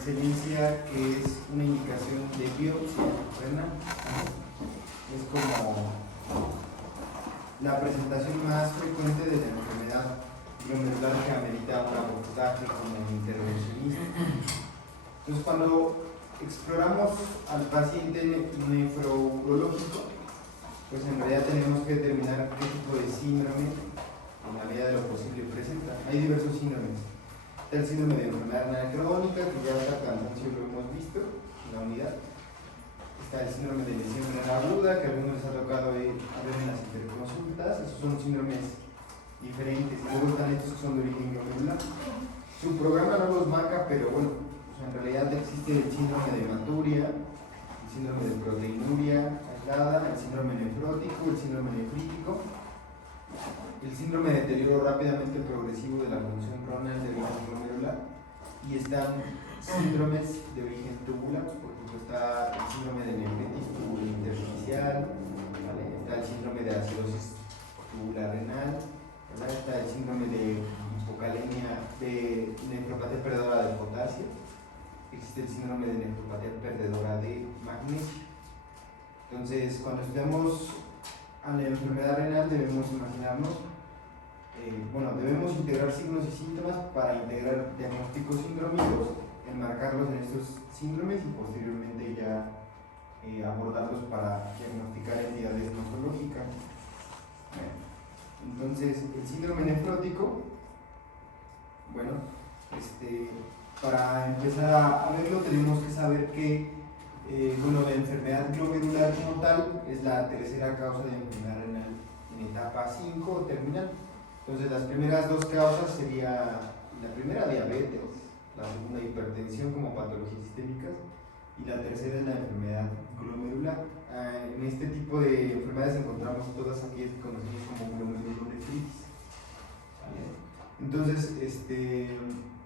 excelencia, que es una indicación de biopsia renal. Es como la presentación más frecuente de la enfermedad glomerular que amerita un abordaje como intervencionista. Entonces, cuando exploramos al paciente nefrológico, pues en realidad tenemos que determinar qué tipo de síndrome en la medida de lo posible presenta. Hay diversos síndromes. Está el síndrome de enfermedad renal crónica, que ya hasta cansancio lo hemos visto en la unidad. Está el síndrome de lesión renal aguda, que a algunos les ha tocado ver en las interconsultas. Esos son síndromes diferentes. Luego están estos que son de origen glomerular. Su programa no los marca, pero bueno, en realidad existe el síndrome de hematuria, el síndrome de proteinuria aislada, el síndrome nefrótico, el síndrome nefrítico, el síndrome de deterioro rápidamente progresivo de la función renal de origen glomerular, y están síndromes de origen tubular. Por ejemplo, está el síndrome de nefritis tubular intersticial, ¿vale? Está el síndrome de acidosis tubular renal, ¿verdad? Está el síndrome de hipocalemia, de nefropatía perdedora de potasio. Existe el síndrome de nefropatía perdedora de magnesio. Entonces, cuando estudiamos a la enfermedad renal, debemos imaginarnos, debemos integrar signos y síntomas para integrar diagnósticos sindrómicos, enmarcarlos en estos síndromes y posteriormente ya abordarlos para diagnosticar entidades nosológicas. Entonces, el síndrome nefrótico, para empezar a verlo tenemos que saber que la enfermedad glomerular como tal es la tercera causa de enfermedad renal en etapa 5 o terminal. Entonces las primeras dos causas sería la primera diabetes, la segunda hipertensión como patologías sistémicas y la tercera es la enfermedad glomerular. En este tipo de enfermedades encontramos todas aquellas que conocemos como glomerulonefritis. Entonces,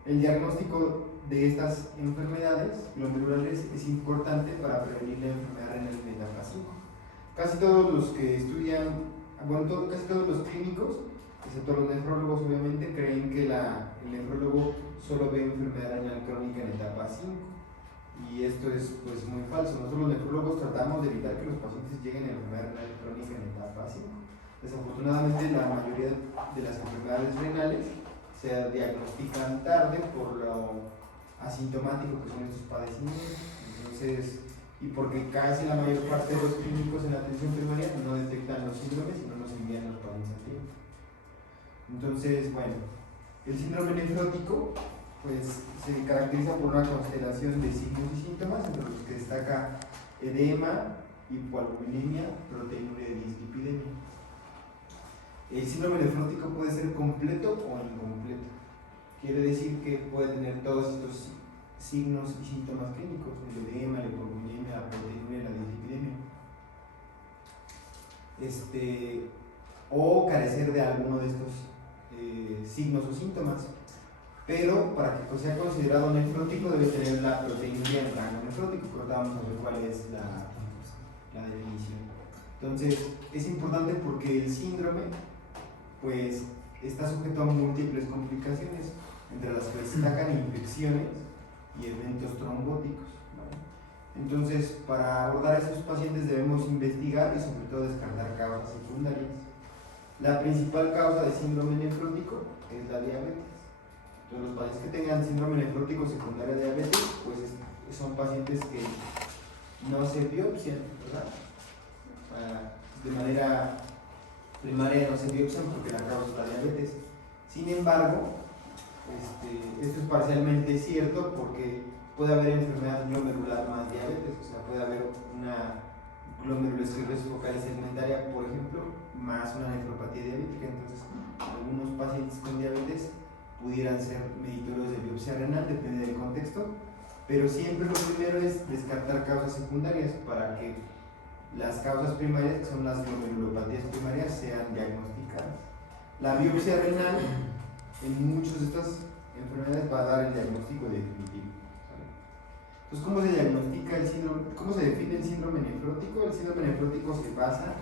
el diagnóstico de estas enfermedades glomerulares es importante para prevenir la enfermedad renal en etapa 5. Casi todos los que estudian, casi todos los clínicos, excepto los nefrólogos obviamente, creen que el nefrólogo solo ve enfermedad renal crónica en etapa 5. Y esto es pues muy falso. Nosotros los nefrólogos tratamos de evitar que los pacientes lleguen a enfermedad renal crónica en etapa 5. Desafortunadamente la mayoría de las enfermedades renales se diagnostican tarde por lo asintomático que son estos padecimientos. Entonces, y porque casi la mayor parte de los clínicos en la atención primaria no detectan los síndromes y no nos envían los pacientes a tiempo. Entonces, el síndrome nefrótico pues se caracteriza por una constelación de signos y síntomas, entre los que destaca edema, hipoalbuminemia, proteinuria y dislipidemia. El síndrome nefrótico puede ser completo o incompleto. Quiere decir que puede tener todos estos signos y síntomas clínicos: el edema, la hipoalbuminemia, la proteinuria y la dislipidemia. O carecer de alguno de estos signos o síntomas. Pero para que sea considerado nefrótico debe tener la proteinuria en rango nefrótico, pero vamos a ver cuál es la definición. Entonces, es importante porque el síndrome pues está sujeto a múltiples complicaciones, entre las que destacan infecciones y eventos trombóticos, ¿vale? Entonces, para abordar a estos pacientes debemos investigar y sobre todo descartar causas secundarias. La principal causa de síndrome nefrótico es la diabetes. Entonces, los pacientes que tengan síndrome nefrótico secundario de diabetes, pues son pacientes que no se biopsian, ¿verdad? De manera primaria no se biopsian porque la causa es la diabetes. Sin embargo, esto es parcialmente cierto porque puede haber enfermedad glomerular más diabetes, o sea, puede haber una glomerulosclerosis focal segmentaria, por ejemplo, más una nefropatía diabética. Entonces, algunos pacientes con diabetes pudieran ser meditorios de biopsia renal, depende del contexto, pero siempre lo primero es descartar causas secundarias para que las causas primarias, que son las glomerulopatías primarias, sean diagnosticadas. La biopsia renal en muchas de estas enfermedades va a dar el diagnóstico definitivo, ¿vale? Entonces, ¿cómo se diagnostica el síndrome? ¿Cómo se define el síndrome nefrótico? El síndrome nefrótico se basa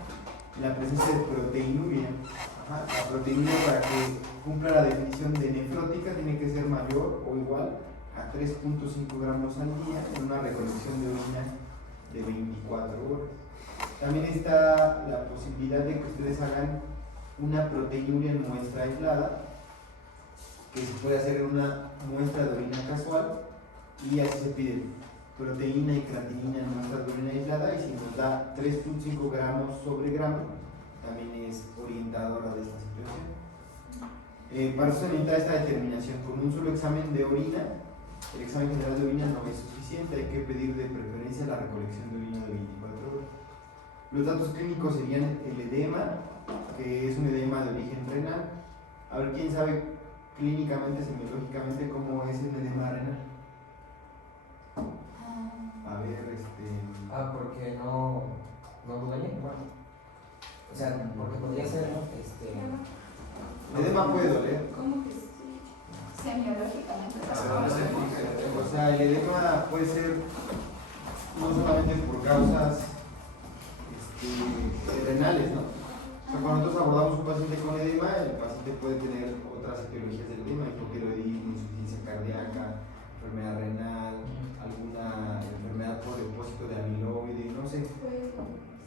en la presencia de proteinuria. La proteinuria, para que cumpla la definición de nefrótica, tiene que ser mayor o igual a 3.5 gramos al día en una recolección de orina de 24 horas. También está la posibilidad de que ustedes hagan una proteinuria en muestra aislada, que se puede hacer en una muestra de orina casual, y así se pide proteína y creatinina en muestras de orina aislada, y si nos da 3.5 gramos sobre gramo, también es orientadora de esta situación. Para eso se necesita esta determinación. Con un solo examen de orina, el examen general de orina no es suficiente, hay que pedir de preferencia la recolección de orina de 24 horas. Los datos clínicos serían el edema, que es un edema de origen renal. A ver, ¿quién sabe clínicamente, semiológicamente, cómo es el edema renal? A ver, porque no duele, bueno. O sea, porque podría ser, el edema puede doler. ¿Cómo que sí? Semiológicamente. O sea, el edema puede ser no solamente por causas renales, ¿no? O sea, cuando nosotros abordamos un paciente con edema, el paciente puede tener otras etiologías del edema, hipotiroidismo, insuficiencia cardíaca, enfermedad renal, alguna enfermedad por depósito de amiloide, no sé.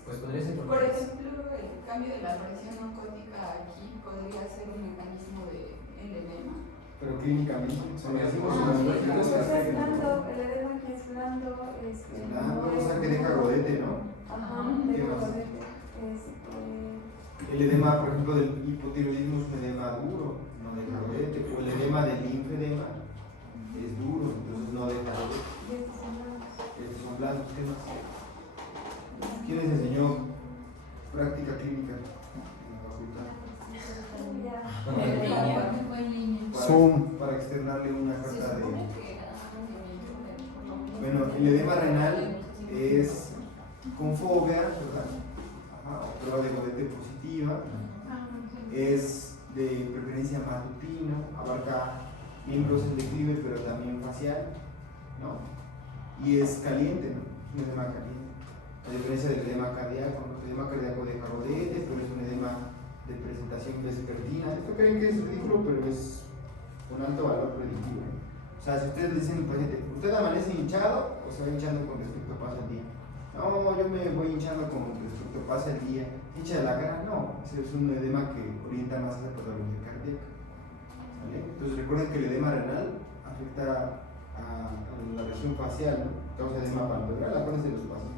Pues podría ser Por ejemplo, el cambio de la presión oncótica aquí podría ser un mecanismo de edema. Pero clínicamente, o sea, decimos pues es blando, el edema que es blando, blando, o sea, que deja godete, ¿no? Ajá, ¿Qué deja más? godete. El edema, por ejemplo, del hipotiroidismo es un edema duro, no deja godete, o el edema del linfedema es duro, entonces no deja godete. Y estos son blancos. Estos son blandos, ¿qué más? ¿Quién les enseñó práctica clínica en la facultad? Para externarle una carta de... Bueno, el edema renal es con fobia, ¿verdad? Prueba de godete positiva, es de preferencia matutina, abarca miembros en declive pero también facial, ¿no? Y es caliente, ¿no? Es un edema caliente. A diferencia del edema cardíaco, ¿no? El edema cardíaco deja rodete, pero es un edema de presentación vespertina. Esto creen que es ridículo, pero es con alto valor predictivo. O sea, si ustedes le dicen al paciente, ¿usted amanece hinchado o se va hinchando con respecto a pasa el día? No, yo me voy hinchando con respecto a pasa el día. ¿Hincha de la cara? No, ese es un edema que orienta más a la patología cardíaca. ¿Vale? Entonces recuerden que el edema renal afecta a la región facial, ¿no? Causa edema palpebral, acuérdense de los pacientes.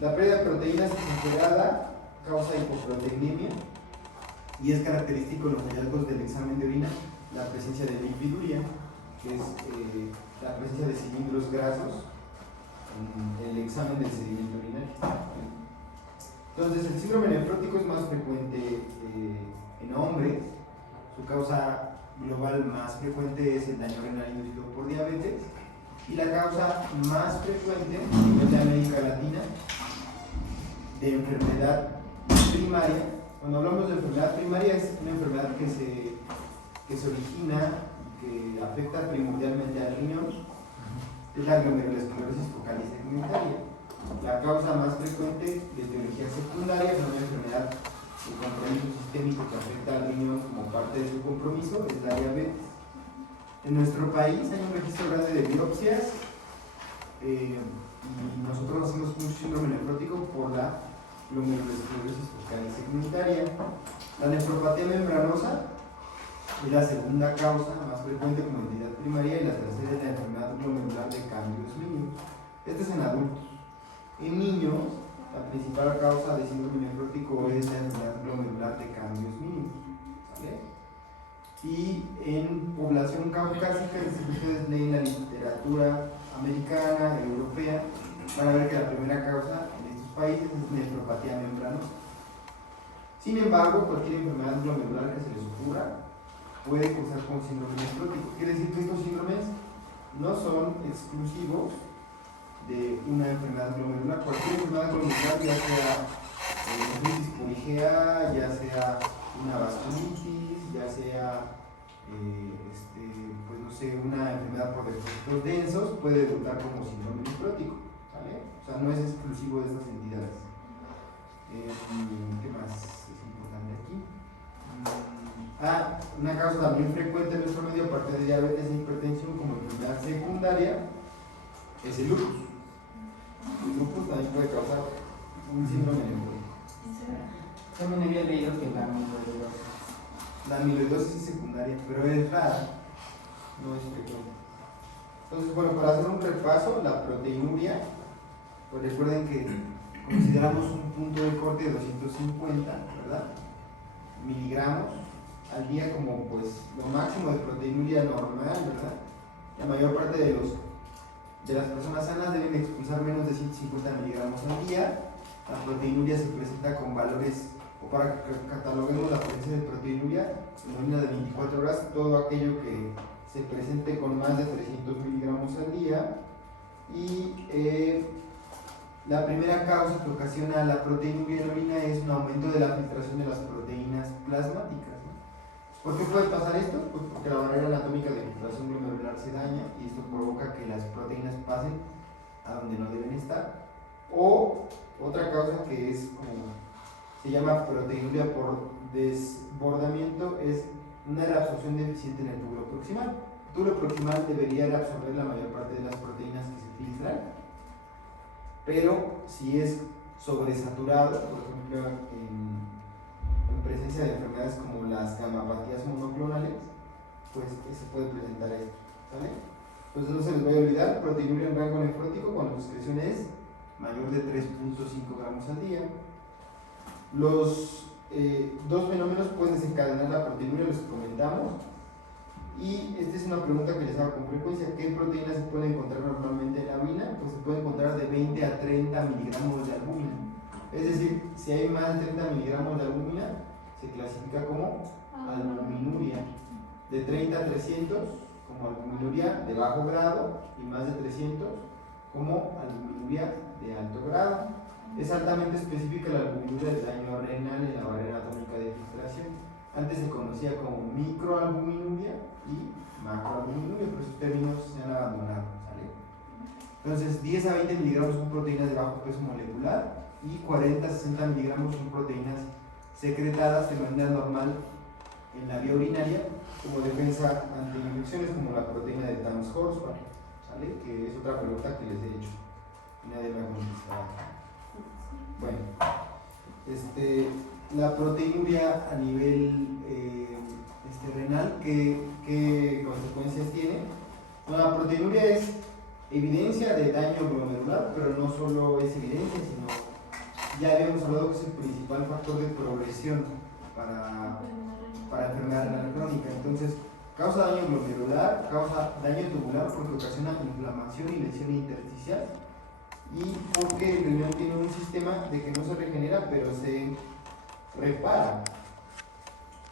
La pérdida de proteínas exagerada causa hipoproteinemia y es característico en los hallazgos del examen de orina la presencia de lipiduria, que es la presencia de cilindros grasos en el examen del sedimento urinario. Entonces, el síndrome nefrótico es más frecuente en hombres. Su causa global más frecuente es el daño renal inducido por diabetes, y la causa más frecuente a nivel de América Latina de enfermedad primaria. Cuando hablamos de enfermedad primaria, es una enfermedad que se origina y que afecta primordialmente al riñón, es la glomerulosclerosis focal y segmentaria. La causa más frecuente de etiología secundaria es una enfermedad de compromiso sistémico que afecta al riñón como parte de su compromiso, es la diabetes. En nuestro país hay un registro grande de biopsias y nosotros hacemos un síndrome nefrótico por la glomerulosclerosis focal y segmentaria. La nefropatía membranosa es la segunda causa más frecuente como entidad primaria, y la tercera es la enfermedad glomerular de cambios mínimos. Este es en adultos. En niños, la principal causa de síndrome nefrótico es la enfermedad glomerular de cambios mínimos. ¿Vale? Y en población caucásica, es decir, ustedes leen la literatura americana, europea, van a ver que la primera causa en estos países es nefropatía membranosa. Sin embargo, cualquier enfermedad glomerular que se les ocurra puede causar con síndrome nefrótico. Quiere decir que estos síndromes no son exclusivos de una enfermedad glomerular. Cualquier enfermedad glomerular, ya sea nefritis por IgA, ya sea una vasculitis, ya sea pues no sé, una enfermedad por depósitos densos, puede debutar como síndrome nefrótico, ¿vale? O sea, no es exclusivo de estas entidades. ¿Qué más es importante aquí? Una causa también frecuente en nuestro medio, aparte de diabetes e hipertensión, como enfermedad secundaria es el lupus. El lupus también puede causar un síndrome nefrótico. También había leído que la amiloidosis. La amiloidosis es secundaria, pero es rara, no es frecuente. Entonces, bueno, para hacer un repaso, la proteinuria, pues recuerden que consideramos un punto de corte de 250, ¿verdad? Miligramos al día como pues lo máximo de proteinuria normal, ¿verdad? La mayor parte de las personas sanas deben expulsar menos de 150 miligramos al día. La proteinuria se presenta con valores, o para que cataloguemos la presencia de proteinuria, en orina de 24 horas, todo aquello que se presente con más de 300 miligramos al día. Y la primera causa que ocasiona la proteinuria en orina es un aumento de la filtración de las proteínas plasmáticas, ¿no? ¿Por qué puede pasar esto? Pues porque la barrera anatómica de filtración glomerular se daña y esto provoca que las proteínas pasen a donde no deben estar. O otra causa que es como se llama proteinuria por desbordamiento, es una reabsorción deficiente en el túbulo proximal. El túbulo proximal debería absorber la mayor parte de las proteínas que se filtran, pero si es sobresaturado, por ejemplo en presencia de enfermedades como las gamapatías monoclonales, pues se puede presentar esto, ¿vale? Entonces no se les vaya a olvidar, proteinuria en rango nefrótico cuando la excreción es mayor de 3.5 gramos al día. Los dos fenómenos pueden desencadenar la proteinuria, los que comentamos. Y esta es una pregunta que les hago con frecuencia: ¿qué proteínas se pueden encontrar normalmente en la orina? Pues se puede encontrar de 20 a 30 miligramos de albúmina. Es decir, si hay más de 30 miligramos de albúmina, se clasifica como albuminuria. De 30 a 300 como albuminuria de bajo grado, y más de 300 como albuminuria de alto grado. Es altamente específica la albuminuria de daño renal en la barrera anatómica de filtración. Antes se conocía como microalbuminuria y macroalbuminuria, pero esos términos se han abandonado, ¿sale? Entonces, 10 a 20 miligramos son proteínas de bajo peso molecular y 40 a 60 miligramos son proteínas secretadas de manera normal en la vía urinaria como defensa ante infecciones, como la proteína de Townes-Horsfall, ¿sale? Que es otra pregunta que les he hecho y nadie me ha contestado. Bueno, la proteinuria a nivel renal, ¿qué consecuencias tiene? Bueno, la proteinuria es evidencia de daño glomerular, pero no solo es evidencia, sino ya habíamos hablado que es el principal factor de progresión para enfermedad renal crónica. Entonces, causa daño glomerular, causa daño tubular porque ocasiona inflamación y lesión intersticial, y porque el riñón tiene un sistema de que no se regenera, pero se repara.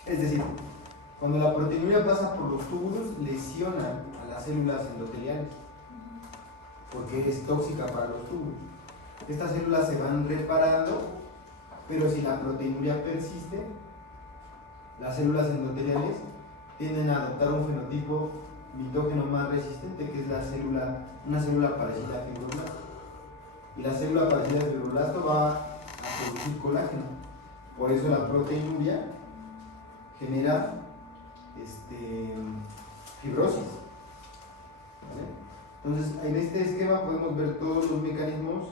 Es decir, cuando la proteinuria pasa por los túbulos, lesiona a las células endoteliales, porque es tóxica para los túbulos. Estas células se van reparando, pero si la proteinuria persiste, las células endoteliales tienden a adoptar un fenotipo mitógeno más resistente, que es una célula parecida a fibroblasto. Y la célula parecida a fibroblasto va a producir colágeno. Por eso la proteinuria genera fibrosis, ¿vale? Entonces, en este esquema podemos ver todos los mecanismos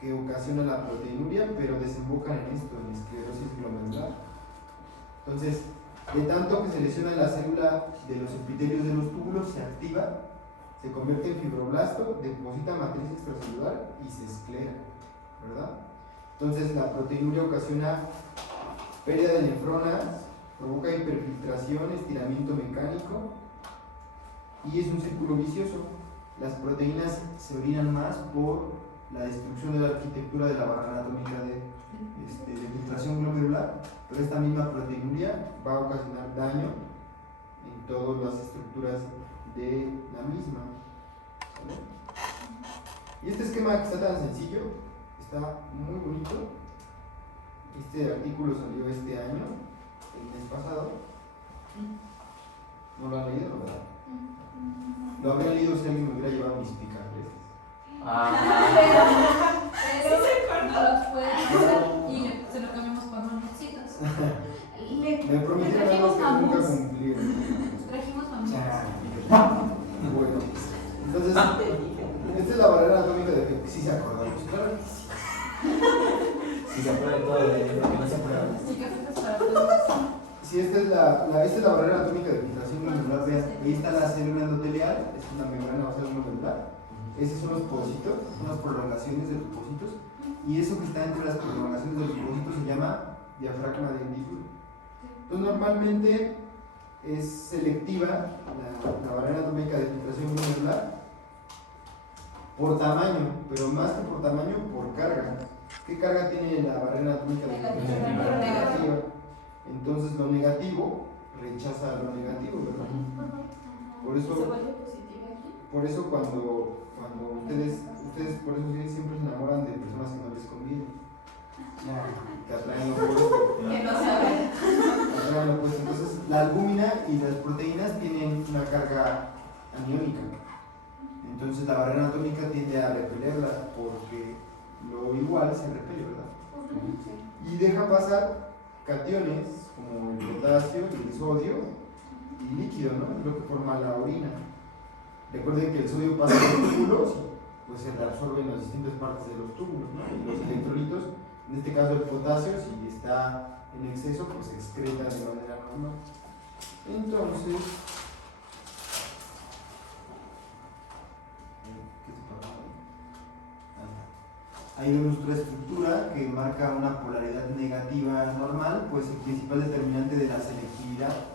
que ocasionan la proteinuria, pero desembocan en esto, en esclerosis glomerular. Entonces, de tanto que se lesiona la célula de los epitelios de los túbulos, se activa, se convierte en fibroblasto, deposita matriz extracelular y se esclera, ¿verdad? Entonces, la proteinuria ocasiona pérdida de nefronas, provoca hiperfiltración, estiramiento mecánico, y es un círculo vicioso. Las proteínas se orinan más por la destrucción de la arquitectura de la barra anatómica de filtración glomerular, pero esta misma proteinuria va a ocasionar daño en todas las estructuras de la misma, ¿vale? Y este esquema que está tan sencillo está muy bonito. Este artículo salió este año, el mes pasado. ¿No lo han leído, verdad? Lo habría leído si alguien me hubiera llevado mis picables. Pero nos puede pasar y se lo cambiamos por mamecitos. Me prometieron algo que nunca cumplieron. Trajimos mamecitos. Bueno, esta es la barrera atómica de filtración glomerular. Vean, ahí está la célula endotelial, es una membrana basal glomerular. Esos son los pocitos, son las prolongaciones de los pocitos. Y eso que está entre las prolongaciones de los pocitos se llama diafragma de hendidura. Entonces, normalmente es selectiva la barrera atómica de filtración glomerular por tamaño, pero más que por tamaño, por carga. ¿Qué carga tiene la barrera atómica de filtración glomerular? Negativa. Entonces, lo negativo rechaza lo negativo, ¿verdad? Por eso, ¿Se vuelve positiva aquí? por eso cuando ustedes por eso siempre se enamoran de personas que no les conviene. Que atraen lo opuesto. Que no saben. Atraen lo opuesto. Entonces, la albúmina y las proteínas tienen una carga aniónica. Entonces, la barrera atómica tiende a repelerla porque lo igual se repele, ¿verdad? Y deja pasar cationes como el potasio y el sodio y líquido, ¿no? Es lo que forma la orina. Recuerden que el sodio pasa por los túbulos, pues se reabsorbe en las distintas partes de los túbulos, ¿no? Y los electrolitos, en este caso el potasio, si está en exceso, pues se excreta de manera normal. Entonces, ¿qué se pasa? Ahí vemos otra estructura que marca una polaridad negativa normal, pues el principal determinante de la selectividad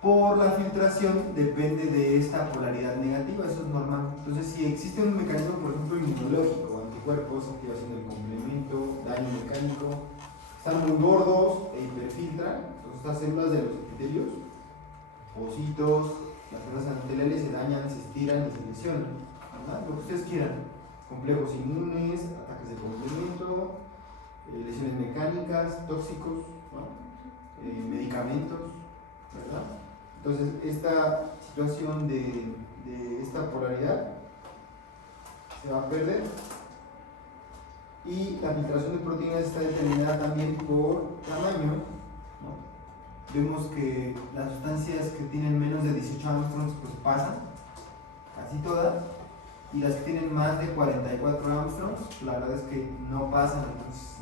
por la filtración depende de esta polaridad negativa, eso es normal. Entonces, si existe un mecanismo, por ejemplo, inmunológico, anticuerpos, activación del complemento, daño mecánico, están muy gordos e hiperfiltran, entonces estas células de los epitelios, pocitos, las células endoteliales se dañan, se estiran y se lesionan, ¿verdad? Lo que ustedes quieran, complejos inmunes, ataques de complemento, lesiones mecánicas, tóxicos, ¿no? Medicamentos, ¿verdad? Entonces, esta situación de esta polaridad se va a perder y la filtración de proteínas está determinada también por tamaño, ¿no? Vemos que las sustancias que tienen menos de 18 angstroms pues pasan, casi todas, y las que tienen más de 44 angstroms, la verdad es que no pasan, entonces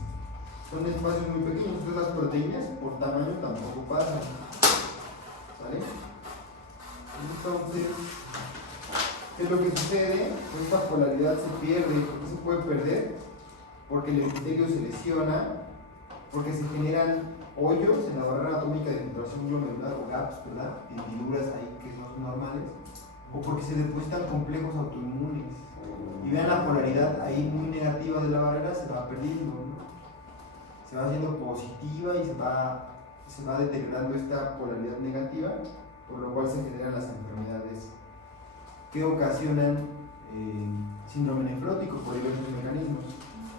son espacios muy pequeños, entonces las proteínas por tamaño tampoco pasan. ¿Vale? Entonces, ¿qué es lo que sucede? Pues esta polaridad se pierde. ¿Por qué se puede perder? Porque el epitelio se lesiona, porque se generan hoyos en la barrera atómica de filtración glomerular o gaps, ¿verdad? Hendiduras ahí que no son normales, o porque se depositan complejos autoinmunes. Y vean la polaridad ahí muy negativa de la barrera, se va perdiendo, ¿no? Se va haciendo positiva y se va deteriorando esta polaridad negativa, por lo cual se generan las enfermedades que ocasionan síndrome nefrótico por diversos mecanismos.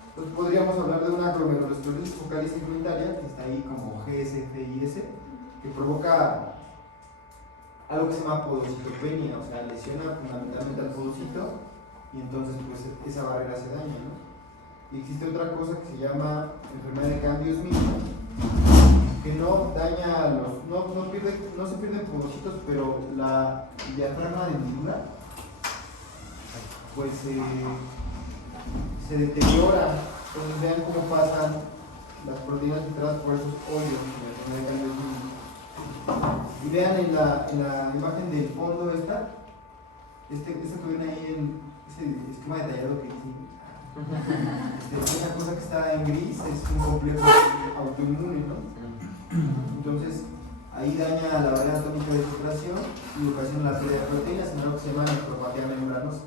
Entonces podríamos hablar de una glomerulosclerosis focal y segmentaria, que está ahí como GSFIS, que provoca algo que se llama podocitopenia, o sea, lesiona fundamentalmente al podocito y entonces pues esa barrera se daña, ¿no? Y existe otra cosa que se llama enfermedad de Cambios-Mills, que no daña a los, no se pierden podocitos, pero la diafragma de hendidura pues se deteriora. Entonces vean cómo pasan las proteínas filtradas por esos hoyos en la enfermedad de Cambios-Mills. Y vean en la imagen del fondo esta que ven ahí en ese esquema detallado que hice. Esa cosa que está en gris es un complejo autoinmune, ¿no? Entonces, ahí daña la barrera atómica de filtración y ocasiona la pérdida de proteínas en algo que se llama nefropatía membranosa.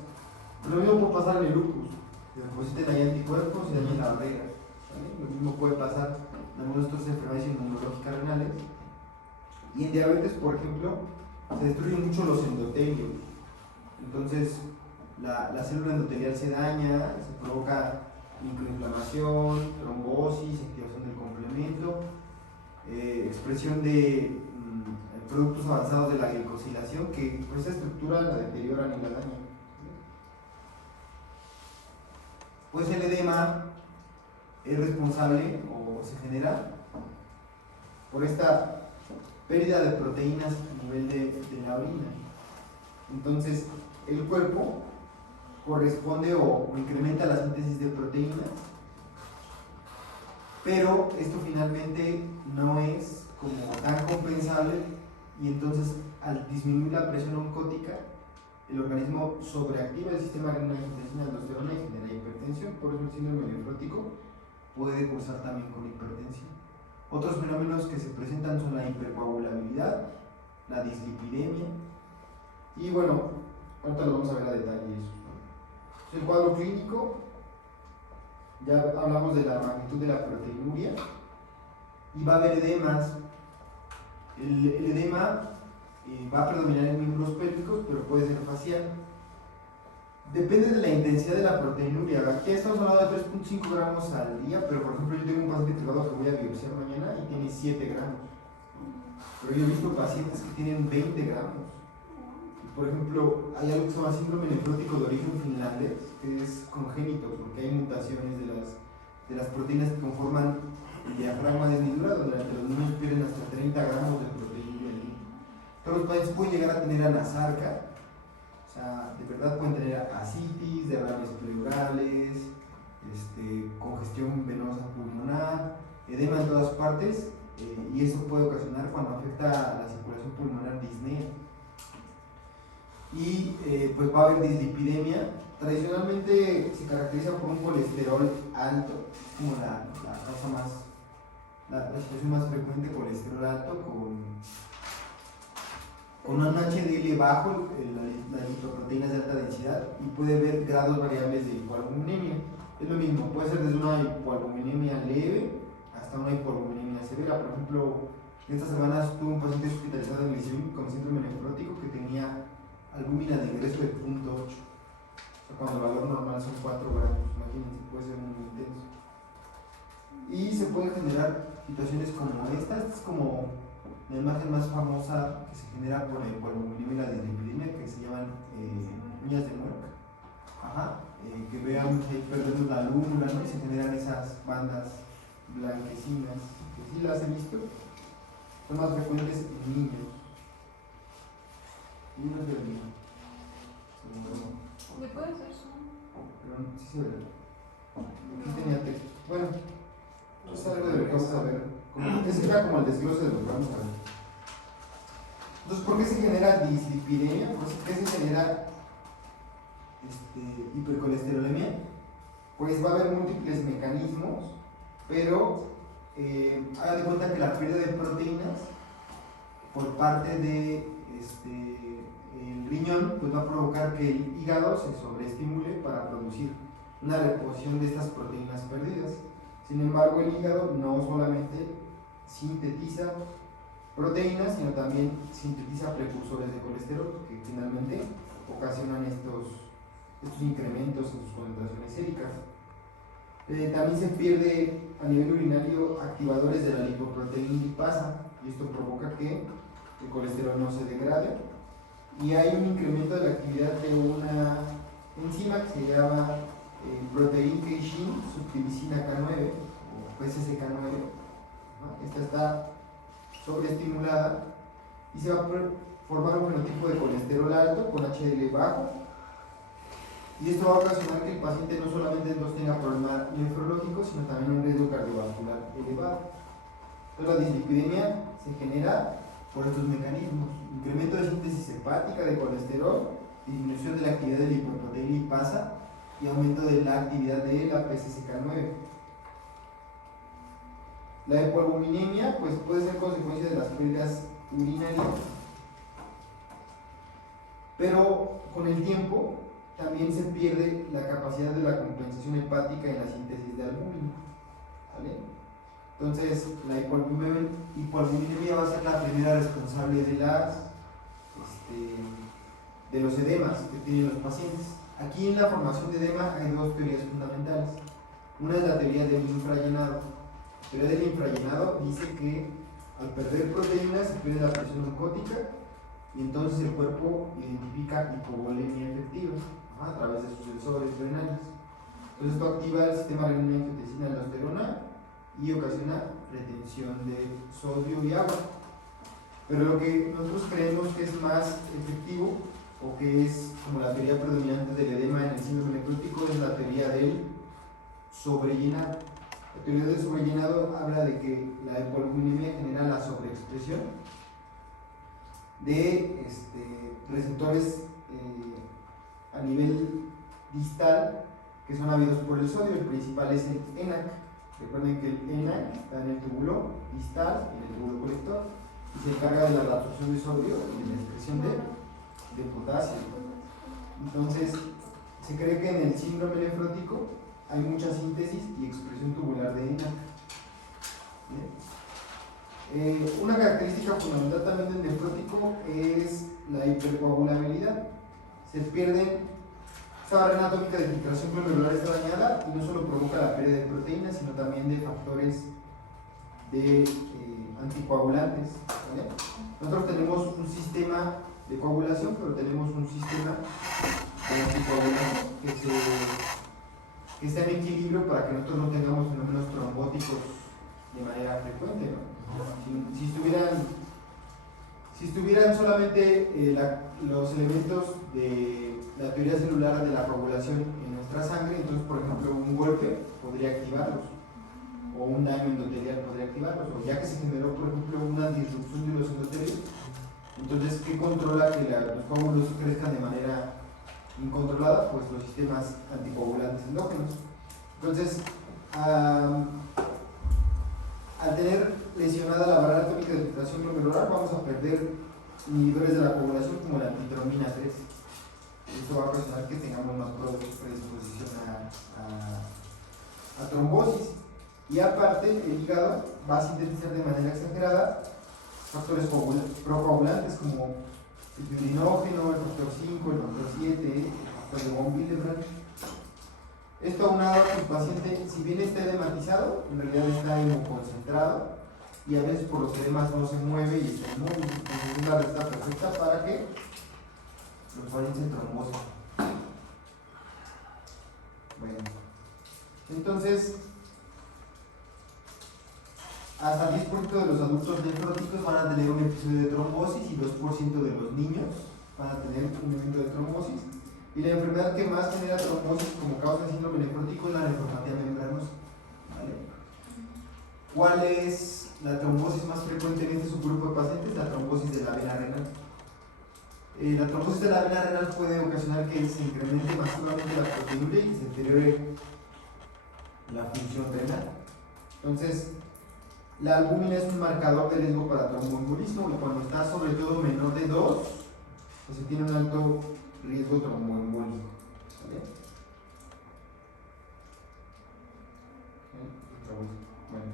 Lo mismo puede pasar en el lupus, que depositen ahí anticuerpos y dañan la barrera, ¿vale? Lo mismo puede pasar en algunas otras enfermedades inmunológicas renales. Y en diabetes, por ejemplo, se destruyen mucho los endotelios. Entonces, la célula endotelial se daña, se provoca microinflamación, trombosis, activación del complemento, expresión de productos avanzados de la glicosilación que por esa estructura la deterioran y la dañan. Pues el edema es responsable o se genera por esta pérdida de proteínas a nivel de la orina. Entonces, el cuerpo corresponde o incrementa la síntesis de proteínas, pero esto finalmente no es como tan compensable, y entonces al disminuir la presión oncótica, el organismo sobreactiva el sistema renina-angiotensina aldosterona y genera hipertensión. Por eso el síndrome nefrótico puede cursar también con hipertensión. Otros fenómenos que se presentan son la hipercoagulabilidad, la dislipidemia, y bueno, ahorita lo vamos a ver a detalle eso, ¿no? El cuadro clínico, ya hablamos de la magnitud de la proteinuria, y va a haber edemas. El edema va a predominar en miembros pélvicos, pero puede ser facial. Depende de la intensidad de la proteinuria. Aquí estamos hablando de 3.5 gramos al día, pero por ejemplo yo tengo un paciente privado que voy a biopsiar mañana y tiene 7 gramos. Pero yo he visto pacientes que tienen 20 gramos. Por ejemplo, hay algo que se llama síndrome nefrótico de origen finlandés, que es congénito, porque hay mutaciones de las proteínas que conforman el diafragma de hendidura, donde los niños pierden hasta 30 gramos de proteína. Todos los pacientes pueden llegar a tener anasarca, o sea, de verdad pueden tener ascitis, derrames pleurales, congestión venosa pulmonar, edema en todas partes, y eso puede ocasionar, cuando afecta a la circulación pulmonar, disnea. Y pues va a haber dislipidemia. Tradicionalmente se caracteriza por un colesterol alto, es como la causa más, la situación más frecuente, colesterol alto con un HDL bajo, las lipoproteínas de alta densidad, y puede haber grados variables de hipoalbuminemia. Es lo mismo, puede ser desde una hipoalbuminemia leve hasta una hipoalbuminemia severa. Por ejemplo, estas semanas tuve un paciente hospitalizado en Liceo con síndrome nefrótico que tenía albúmina de ingreso de 0.8, o sea, cuando el valor normal son 4 gramos, imagínense, puede ser muy intenso. Y se pueden generar situaciones como esta es como la imagen más famosa que se genera por el hipoalbuminemia y la dislipidemia, que se llaman uñas de Merck. Que vean que ahí perdemos la lúmula, ¿no? Y se generan esas bandas blanquecinas, que sí las he visto, son más frecuentes en niños. Y no se ve bien. ¿Le puede hacer zoom? Pero sí se ve. Aquí tenía texto. Bueno, es algo de lo que vamos a ver. Ese era como el desglose de lo que vamos a ver. Entonces, ¿por qué se genera dislipidemia? ¿Por qué se genera hipercolesterolemia? Pues va a haber múltiples mecanismos, pero haga de cuenta que la pérdida de proteínas por parte de el riñón pues va a provocar que el hígado se sobreestimule para producir una reposición de estas proteínas perdidas. Sin embargo, el hígado no solamente sintetiza proteínas, sino también sintetiza precursores de colesterol que finalmente ocasionan estos incrementos en sus concentraciones séricas. También se pierde a nivel urinario activadores de la lipoproteína lipasa, y esto provoca que el colesterol no se degrade, y hay un incremento de la actividad de una enzima que se llama protein casein subtilisina K9 o PCSK9. Esta está sobreestimulada y se va a formar un fenotipo de colesterol alto con HDL bajo, y esto va a ocasionar que el paciente no solamente tenga problemas nefrológicos, sino también un riesgo cardiovascular elevado. Entonces la dislipidemia se genera por estos mecanismos: incremento de síntesis hepática de colesterol, disminución de la actividad de la lipoproteína lipasa y aumento de la actividad de la PCSK9. La hipoalbuminemia pues puede ser consecuencia de las pérdidas urinarias, pero con el tiempo también se pierde la capacidad de la compensación hepática en la síntesis de albúmina, ¿vale? Entonces la hipoalbuminemia va a ser la primera responsable de los edemas que tienen los pacientes. Aquí en la formación de edema hay dos teorías fundamentales. Una es la teoría del infrallenado. La teoría del infrallenado dice que al perder proteínas se pierde la presión oncótica, y entonces el cuerpo identifica hipovolemia efectiva a través de sus sensores renales. Entonces esto activa el sistema renina-angiotensina aldosterona y ocasiona retención de sodio y agua. Pero lo que nosotros creemos que es más efectivo, o que es como la teoría predominante del edema en el síndrome nefrótico, es la teoría del sobrellenado. La teoría del sobrellenado habla de que la hipoalbuminemia genera la sobreexpresión de receptores a nivel distal que son habidos por el sodio. El principal es el ENaC. Recuerden que el ENaC está en el túbulo distal, en el túbulo colector, y se encarga de la absorción de sodio y de la excreción de potasio. Entonces, se cree que en el síndrome nefrótico hay mucha síntesis y expresión tubular de ENaC. Una característica fundamental también del nefrótico es la hipercoagulabilidad. Se pierden, esta barrera atómica de filtración glomerular está dañada y no solo provoca la pérdida de proteínas, sino también de factores de anticoagulantes. ¿Vale? Nosotros tenemos un sistema de coagulación, pero tenemos un sistema de anticoagulantes que está en equilibrio para que nosotros no tengamos fenómenos trombóticos de manera frecuente, ¿no? Si estuvieran solamente los elementos de la teoría celular de la coagulación en nuestra sangre, entonces, por ejemplo, un golpe podría activarlos, o un daño endotelial podría activarlos, o ya que se generó, por ejemplo, una disrupción de los endotelios, entonces, ¿qué controla que los coágulos crezcan de manera incontrolada? Pues los sistemas anticoagulantes endógenos. Entonces, al tener lesionada la barrera atómica de filtración glomerular, vamos a perder inhibidores de la coagulación como la antitromina 3. Esto va a ocasionar que tengamos más predisposición a trombosis. Y aparte, el hígado va a sintetizar de manera exagerada factores procoagulantes como el pirinógeno, el factor 5, el factor 7, el factor de von Willebrand. Esto aunado a que el paciente, si bien está edematizado, en realidad está hemoconcentrado y a veces por los edemas no se mueve y está inmóvil. Entonces es la receta perfecta para que los pacientes en trombosis. Bueno, entonces hasta 10% de los adultos nefróticos van a tener un episodio de trombosis y 2% de los niños van a tener un evento de trombosis. Y la enfermedad que más genera trombosis como causa de síndrome nefrótico es la nefropatía membranosa. ¿Vale? ¿Cuál es la trombosis más frecuente en este subgrupo de pacientes? La trombosis de la vena renal. La trombosis de la vena renal puede ocasionar que se incremente masivamente la proteinuria y se deteriore la función renal. Entonces, la albúmina es un marcador de riesgo para tromboembolismo y cuando está sobre todo menor de 2, pues se tiene un alto riesgo tromboembólico. ¿Vale? Bueno.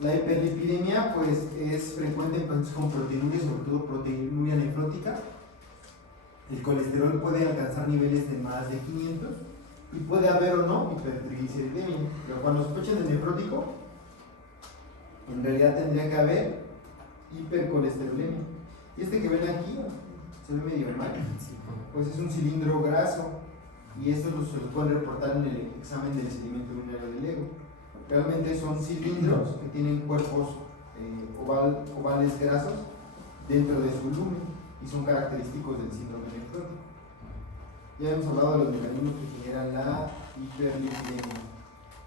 La hiperlipidemia pues es frecuente en pacientes con proteinuria, sobre todo proteinuria nefrótica. El colesterol puede alcanzar niveles de más de 500 y puede haber o no hipertrigliceridemia, pero cuando sospechan de nefrótico, en realidad tendría que haber hipercolesterolemia. Y este que ven aquí se ve medio mal, pues es un cilindro graso y esto se lo pueden reportar en el examen del sedimento urinario del ego. Realmente son cilindros que tienen cuerpos ovales grasos dentro de su lumen y son característicos del síndrome nefrótico. Ya hemos hablado de los mecanismos que generan la hiperlipidemia.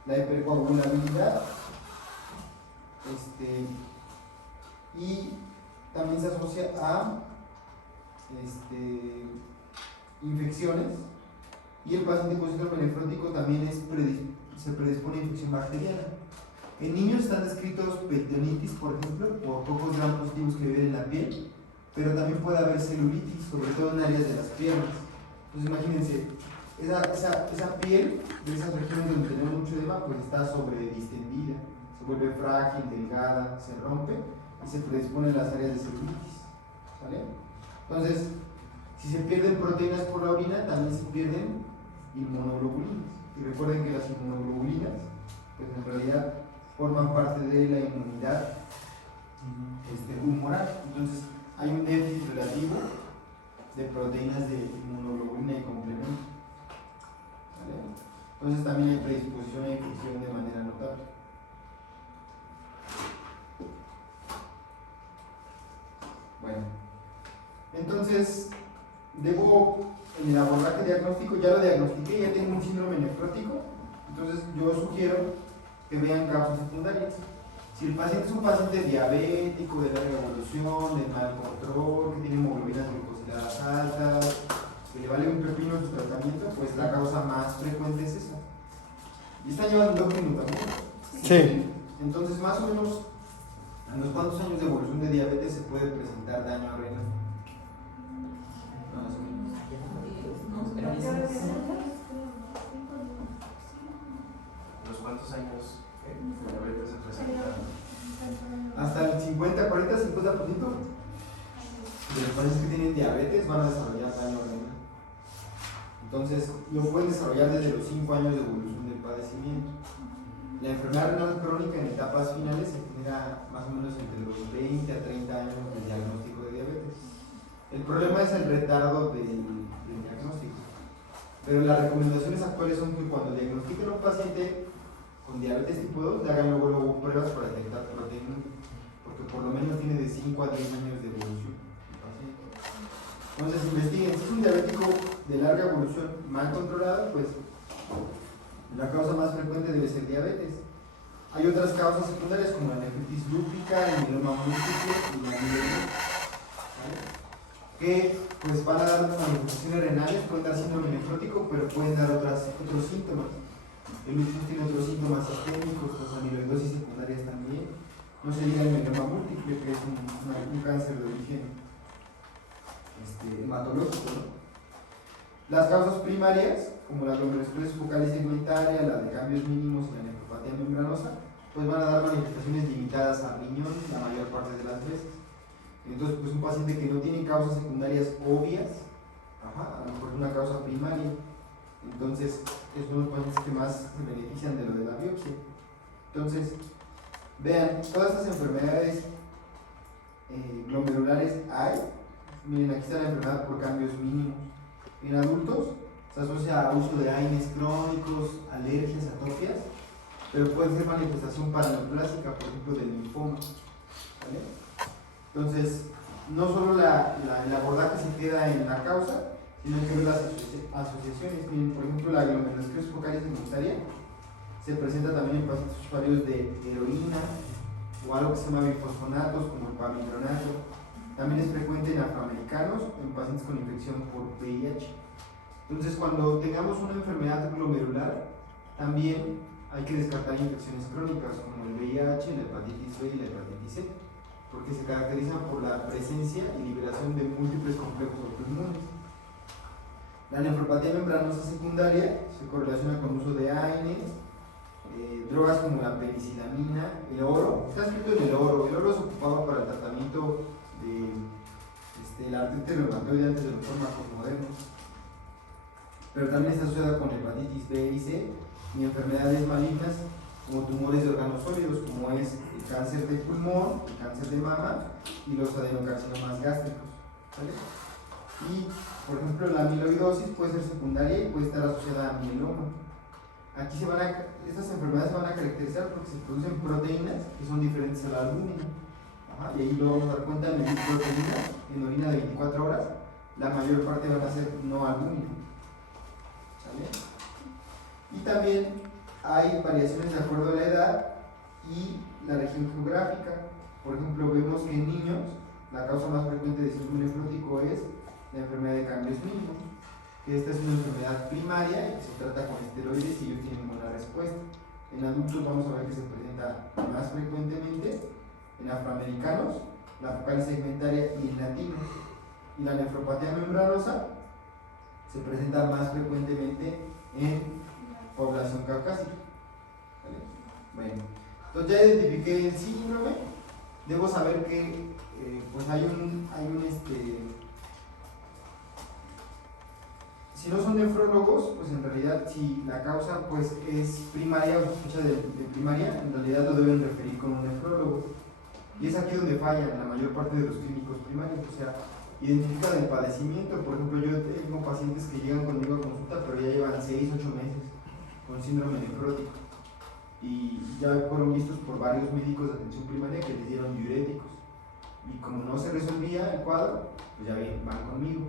La hipercoagulabilidad y también se asocia a infecciones, y el paciente con síndrome nefrótico también se predispone a infección bacteriana. En niños están descritos peritonitis, por ejemplo, por pocos gram positivos que viven en la piel, pero también puede haber celulitis, sobre todo en áreas de las piernas. Entonces imagínense, esa piel de esas regiones donde tenemos mucho edema pues está sobredistendida, se vuelve frágil, delgada, se rompe y se predispone en las áreas de celulitis. ¿Vale? Entonces, si se pierden proteínas por la orina, también se pierden inmunoglobulinas. Y recuerden que las inmunoglobulinas, pues en realidad forman parte de la inmunidad humoral. Entonces, hay un déficit relativo de proteínas de inmunoglobulina y complemento. ¿Vale? Entonces, también hay predisposición a infección de manera notable. Bueno, entonces debo en el abordaje diagnóstico, ya lo diagnostiqué, ya tengo un síndrome nefrótico, Entonces yo sugiero que vean causas secundarias. Si el paciente es un paciente diabético, de larga evolución, de mal control, que tiene hemoglobinas glucosiladas altas, que le vale un pepino su tratamiento, pues la causa más frecuente es esa. ¿Y están llevando 2 minutos, no? Sí. Entonces, más o menos, ¿a los cuántos años de evolución de diabetes se puede presentar daño renal? Más o menos. Pero Yo creo que dices, ¿Los cuántos años la diabetes se presenta? Hasta el 50, 40, 50% de los pacientes que tienen diabetes van a desarrollar daño renal. Entonces, lo pueden desarrollar desde los 5 años de evolución del padecimiento. La enfermedad renal crónica en etapas finales se genera más o menos entre los 20 a 30 años del diagnóstico de diabetes. El problema es el retardo del diagnóstico. Pero las recomendaciones actuales son que cuando diagnostiquen a un paciente con diabetes tipo 2, le hagan luego pruebas para detectar proteína, porque por lo menos tiene de 5 a 10 años de evolución el paciente. Entonces investiguen, si es un diabético de larga evolución mal controlado, pues la causa más frecuente debe ser diabetes. Hay otras causas secundarias como la nefritis lúpica, el mieloma múltiple y la mieloma, ¿vale? Que pues van a dar manifestaciones renales, pueden dar síndrome nefrótico, pero pueden dar otros síntomas. El lupus tiene otros síntomas sistémicos, pues amiloidosis secundarias también. No se diga el mieloma múltiple, que es un cáncer de origen hematológico, ¿no? Las causas primarias, como la glomerulosclerosis focal y segmentaria, la de cambios mínimos y la nefropatía membranosa, pues van a dar manifestaciones limitadas al riñón la mayor parte de las veces. Entonces, pues un paciente que no tiene causas secundarias obvias, a lo mejor una causa primaria, entonces son los pacientes que más se benefician de lo de la biopsia. Entonces, vean, todas estas enfermedades glomerulares hay. Miren, aquí está la enfermedad por cambios mínimos. En adultos se asocia a uso de AINES crónicos, alergias, atopias, pero puede ser manifestación paraneoplásica, por ejemplo, del linfoma, ¿vale? Entonces, no solo el abordaje se queda en la causa, sino que ver las asociaciones. Miren, por ejemplo, la glomerulosclerosis focal y segmentaria se presenta también en pacientes usuarios de heroína o algo que se llama bifosfonatos, como el pamicronato. También es frecuente en afroamericanos, en pacientes con infección por VIH. Entonces, cuando tengamos una enfermedad glomerular, también hay que descartar infecciones crónicas como el VIH, la hepatitis B y la hepatitis C, porque se caracterizan por la presencia y liberación de múltiples complejos autoinmunes. La nefropatía membranosa secundaria se correlaciona con uso de AINES, drogas como la penicilamina, el oro. Está escrito en el oro se ocupaba para el tratamiento de la artritis reumatoide antes de los fármacos modernos, pero también está asociada con hepatitis B y C y enfermedades malignas como tumores de órganos sólidos, como es el cáncer de pulmón, el cáncer de mama y los adenocarcinomas gástricos, ¿vale? Y, por ejemplo, la amiloidosis puede ser secundaria y puede estar asociada a mieloma. Aquí estas enfermedades se van a caracterizar porque se producen proteínas que son diferentes a la albúmina. Y ahí lo vamos a dar cuenta, medir proteínas en orina de 24 horas, la mayor parte van a ser no albúmina. ¿Sale? Y también hay variaciones de acuerdo a la edad y la región geográfica. Por ejemplo, vemos que en niños la causa más frecuente de síndrome nefrótico es la enfermedad de cambios mínimos, que esta es una enfermedad primaria y que se trata con esteroides y ellos tienen buena respuesta. En adultos vamos a ver que se presenta más frecuentemente en afroamericanos, la focal segmentaria y en latinos. Y la nefropatía membranosa se presenta más frecuentemente en población caucásica. ¿Vale? Bueno, entonces ya identifiqué el síndrome. Debo saber que pues hay un si no son nefrólogos, pues en realidad si la causa pues es primaria o sospecha de primaria, en realidad lo deben referir con un nefrólogo. Y es aquí donde fallan la mayor parte de los clínicos primarios, o sea, identifican el padecimiento. Por ejemplo, yo tengo pacientes que llegan conmigo a consulta, pero ya llevan 6, 8 meses con síndrome nefrótico. Y ya fueron vistos por varios médicos de atención primaria que les dieron diuréticos. Y como no se resolvía el cuadro, pues ya van conmigo.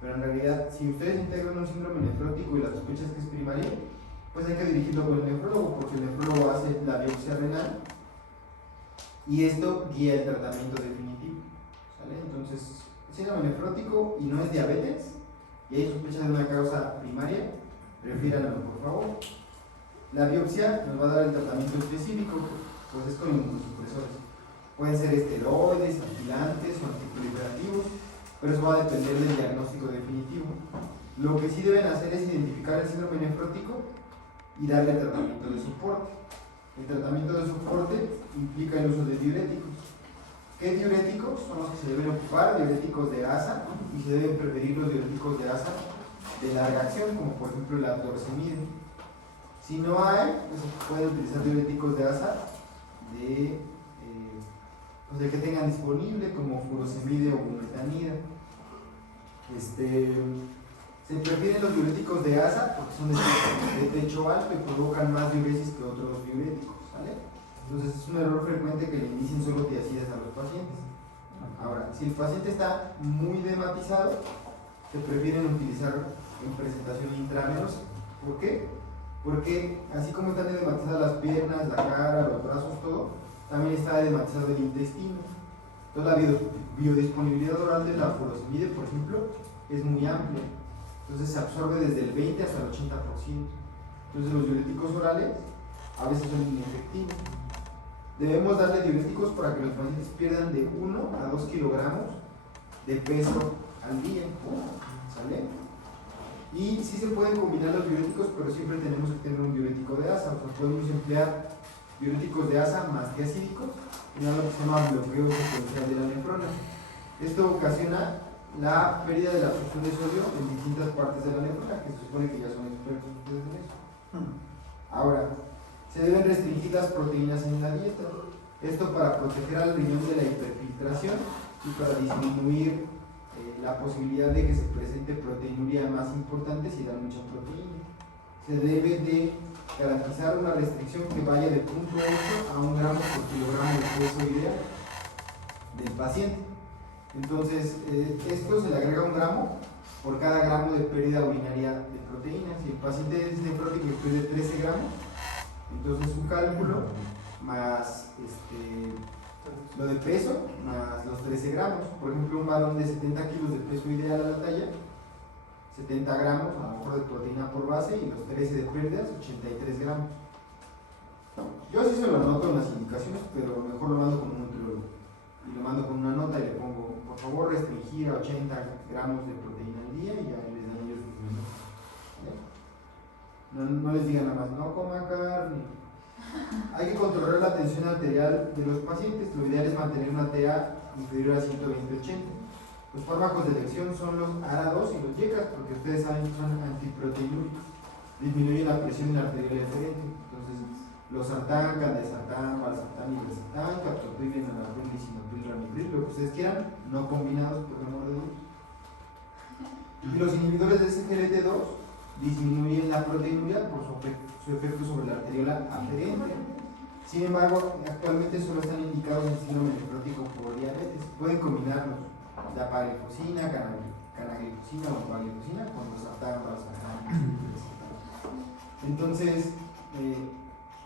Pero en realidad, si ustedes integran un síndrome nefrótico y la sospecha es que es primaria, pues hay que dirigirlo con el nefrólogo, porque el nefrólogo hace la biopsia renal y esto guía el tratamiento definitivo, ¿sale? Entonces, síndrome nefrótico y no es diabetes y hay sospecha de una causa primaria, refiéranlo por favor. La biopsia nos va a dar el tratamiento específico, pues es con inmunosupresores. Pueden ser esteroides, anticoagulantes o antiproliferativos, pero eso va a depender del diagnóstico definitivo. Lo que sí deben hacer es identificar el síndrome nefrótico y darle el tratamiento de soporte. El tratamiento de soporte implica el uso de diuréticos. ¿Qué diuréticos son los que se deben ocupar? Diuréticos de asa, y se deben preferir los diuréticos de asa de larga acción, como por ejemplo la torsemide. Si no hay, pues se pueden utilizar diuréticos de asa de que tengan disponible, como furosemide o bumetanida. Se prefieren los diuréticos de asa porque son de techo alto y provocan más diuresis que otros diuréticos, ¿vale? Entonces es un error frecuente que le inicien solo tiacidas a los pacientes. Ahora, si el paciente está muy edematizado, se prefieren utilizar en presentación intravenosa. ¿Por qué? Porque así como están edematizadas las piernas, la cara, los brazos, todo, también está edematizado el intestino. Entonces la biodisponibilidad oral de la furosemide, por ejemplo, es muy amplia. Entonces se absorbe desde el 20 hasta el 80%. Entonces los diuréticos orales a veces son inefectivos. Debemos darle diuréticos para que los pacientes pierdan de 1 a 2 kilogramos de peso al día, ¿sale? Y sí se pueden combinar los diuréticos, pero siempre tenemos que tener un diurético de asa. O sea, podemos emplear diuréticos de asa más tiacídicos y algo que se llama bloqueo secuencial de la nefrona. Esto ocasiona la pérdida de la absorción de sodio en distintas partes de la nefrona, que se supone que ya son expertos ustedes en eso. Ahora, se deben restringir las proteínas en la dieta. Esto para proteger al riñón de la hiperfiltración y para disminuir la posibilidad de que se presente proteinuria más importante si dan mucha proteína. Se debe de garantizar una restricción que vaya de 0.8 a 1 gramo por kilogramo de peso ideal del paciente. Entonces, esto se le agrega 1 gramo por cada gramo de pérdida urinaria de proteínas. Si el paciente es nefrótico y pierde 13 gramos, entonces un cálculo más lo de peso más los 13 gramos. Por ejemplo, un varón de 70 kilos de peso ideal a la talla, 70 gramos a lo mejor de proteína por base y los 13 de pérdidas, 83 gramos. Yo sí se lo anoto en las indicaciones, pero mejor lo mando con un nutriólogo. Y lo mando con una nota y le pongo, por favor, restringir a 80 gramos de proteína al día y ya les dan ellos sus menús. No les digan nada más, no coma carne. Hay que controlar la tensión arterial de los pacientes. Lo ideal es mantener una TA inferior a 120/80. Los fármacos de elección son los ARA2 y los YECAS, porque ustedes saben que son antiproteinúricos. Disminuyen la presión arterial eferente. Entonces, los sartán, candesartán, valsartán y valsartán, captopril, enalapril, lisinopril, ramipril, lo que ustedes quieran, no combinados, por el amor de Dios. Y los inhibidores de SGLT2 disminuyen la proteinuria por su efecto sobre la arteriola aferente. Sin embargo, actualmente solo están indicados en síndrome nefrótico por diabetes. Pueden combinarlos, la paglifosina, canaglifosina o paglifosina con los sartán, valsartán. Entonces,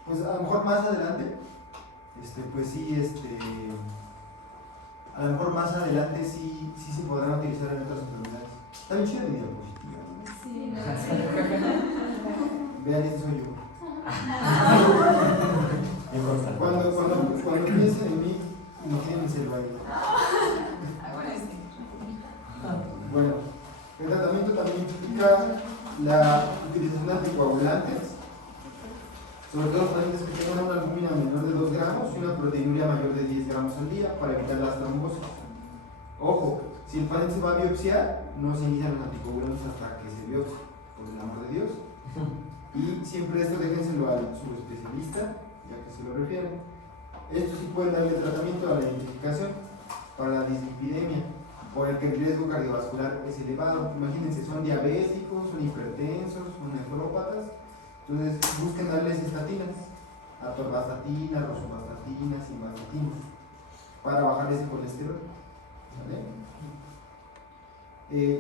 pues a lo mejor más adelante, a lo mejor más adelante sí se podrán utilizar en otras enfermedades. Está bien chido mi diapositiva. Sí, no, Vean, este soy yo. Cuando piensen en mí, imagínenselo ahí. Bueno, el tratamiento también implica la utilización de anticoagulantes, sobre todo los pacientes que tengan una albúmina menor de 2 gramos y una proteinuria mayor de 10 gramos al día para evitar las trombosis. Ojo, si el paciente se va a biopsiar, no se inician los anticoagulantes hasta que se biopsie, por el amor de Dios. Y siempre esto déjenselo al subespecialista, ya que se lo refieren. Estos sí pueden darle tratamiento a la identificación para la dislipidemia, por el que el riesgo cardiovascular es elevado. Imagínense, son diabéticos, son hipertensos, son nefrópatas. Entonces busquen darles estatinas, atorvastatina, rosuvastatina, simvastatina, para bajar ese colesterol. ¿Vale?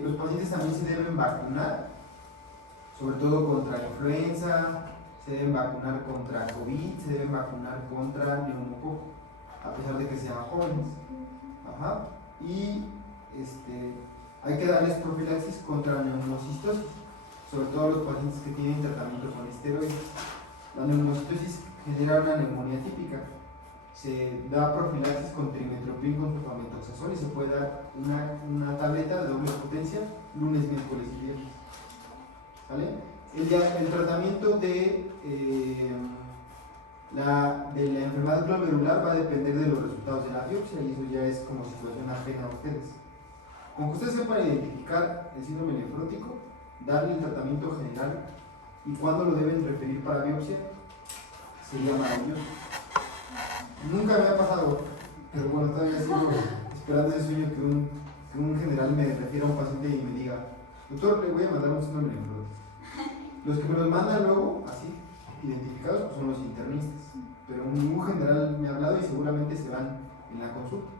Los pacientes también se deben vacunar, sobre todo contra influenza, se deben vacunar contra COVID, se deben vacunar contra neumococo, a pesar de que sean jóvenes. Ajá. Y hay que darles profilaxis contra neumocistosis, sobre todo los pacientes que tienen tratamiento con esteroides. La neumocistosis genera una neumonía típica. Se da profilaxis con trimmetoprim con sulfamethoxazol y se puede dar una tableta de doble potencia lunes, miércoles y viernes. ¿Vale? El tratamiento de la enfermedad glomerular va a depender de los resultados de la biopsia y eso ya es como situación ajena a ustedes. Con que ustedes sepan identificar el síndrome nefrótico, darle el tratamiento general y cuándo lo deben referir para biopsia, sería maravilloso. Nunca me ha pasado, pero bueno, todavía sigo esperando ese sueño que un general me refiera a un paciente y me diga: doctor, le voy a mandar un síndrome nefrótico. Los que me los mandan luego, así, identificados, pues son los internistas. Pero ningún general me ha hablado y seguramente se van en la consulta.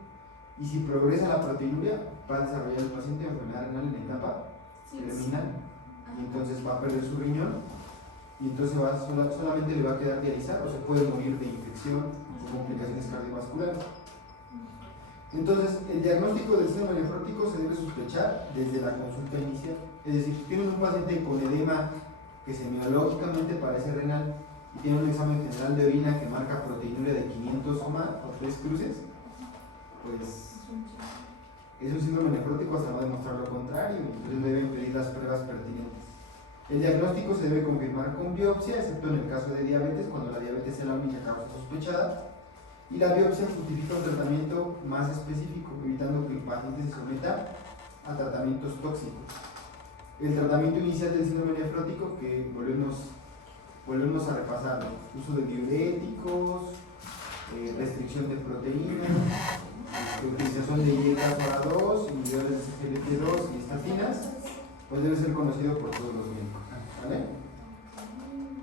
Y si progresa la proteinuria, va a desarrollar el paciente enfermedad renal en etapa terminal. Y entonces va a perder su riñón y entonces solamente le va a quedar dializar o se puede morir de infección o complicaciones cardiovasculares. Entonces, el diagnóstico del síndrome nefrótico se debe sospechar desde la consulta inicial. Es decir, si tienen un paciente con edema que semiológicamente parece renal y tiene un examen general de orina que marca proteinuria de 500 o más, o 3 cruces, pues es un síndrome nefrótico hasta no demostrar lo contrario, entonces deben pedir las pruebas pertinentes. El diagnóstico se debe confirmar con biopsia, excepto en el caso de diabetes, cuando la diabetes es la única causa sospechada, y la biopsia justifica un tratamiento más específico, evitando que el paciente se someta a tratamientos tóxicos. El tratamiento inicial del síndrome nefrótico, que volvemos a repasar, uso de diuréticos, restricción de proteínas, utilización de IGF-2, inhibidores de SGLT2 y estatinas, pues debe ser conocido por todos los médicos, ¿vale?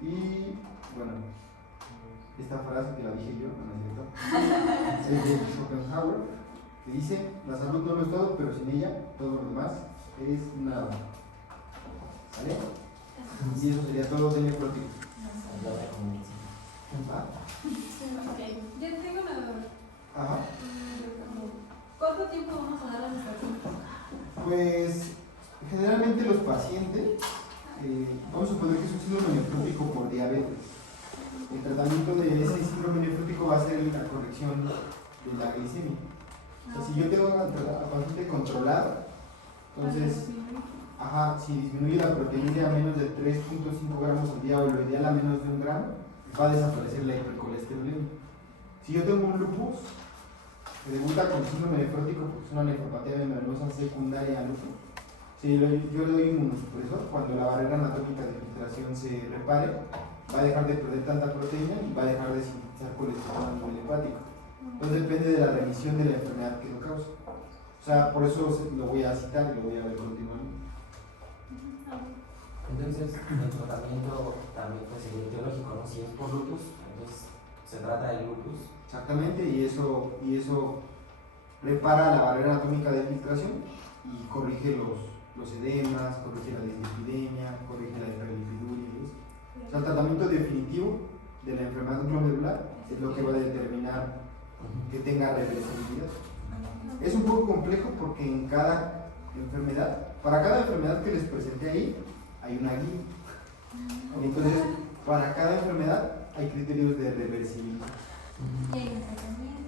Y bueno, esta frase que la dije yo, no es cierto, es de Schopenhauer, que dice: la salud no lo es todo, pero sin ella todo lo demás es nada. ¿Vale? Y eso sería todo de nefrótico. ¿Va? Ok, yo tengo una duda. Ajá. ¿Cuánto tiempo vamos a dar a nuestra cita? Pues generalmente los pacientes, vamos a suponer que es un síndrome nefrótico por diabetes. El tratamiento de ese síndrome nefrótico va a ser la corrección de la glicemia. O sea, si yo tengo al paciente controlado, entonces, si disminuye la proteína a menos de 3.5 gramos al día o lo ideal a menos de 1 gramo, va a desaparecer la hipercolesterolemia. Si yo tengo un lupus que debuta con síndrome nefrótico porque es una nefropatía membranosa secundaria al lupus, si yo le doy un inmunosupresor, cuando la barrera anatómica de filtración se repare, va a dejar de perder tanta proteína y va a dejar de sintetizar colesterol a nivel hepático. Entonces depende de la remisión de la enfermedad que lo causa. O sea, por eso lo voy a citar y lo voy a ver continuamente. Entonces, el tratamiento también puede ser etiológico, ¿no? Si es por lupus, entonces se trata de lupus. Exactamente, y eso repara la barrera anatómica de filtración y corrige los edemas, corrige la dislipidemia, corrige la hiperlipiduria y eso. O sea, el tratamiento definitivo de la enfermedad glomerular es lo que va a determinar que tenga reversibilidad. Es un poco complejo porque en cada enfermedad, para cada enfermedad que les presenté ahí, hay una guía. Entonces, para cada enfermedad hay criterios de reversibilidad.